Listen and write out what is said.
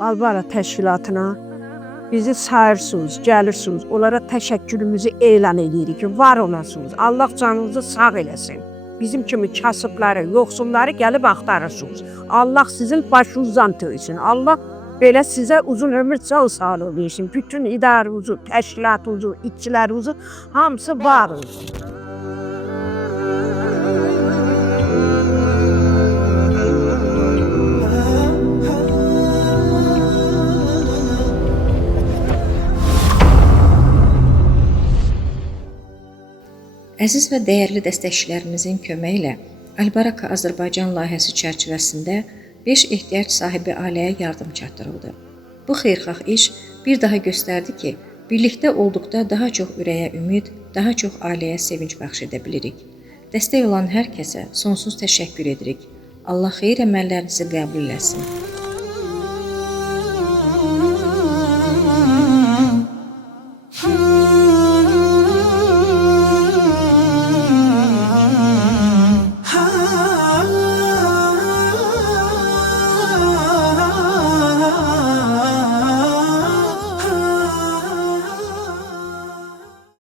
Albara təşkilatına bizi sayırsınız, gəlirsiniz. Onlara təşəkkürümüzü elan edirik ki, var olasınız. Allah canınızı sağ eləsin. Bizim kimi kasıbları, yoxsulları gəlib axtarırsınız. Allah sizin başınızdan töysün. Allah belə sizə uzun ömür, can sağlığı versin. Bütün idarənizi, təşkilatınızı, işçilərinizi hamısı var olsun. Əziz və dəyərli dəstəkçilərimizin köməyi ilə Albaraka Azərbaycan layihəsi çərçivəsində 5 ehtiyac sahibi ailəyə yardım çatdırıldı. Bu xeyirxah iş bir daha göstərdi ki, birlikdə olduqda daha çox ürəyə ümid, daha çox ailəyə sevinc bəxş edə bilirik. Dəstək olan hər kəsə sonsuz təşəkkür edirik. Allah xeyir əməllərinizi qəbul eləsin.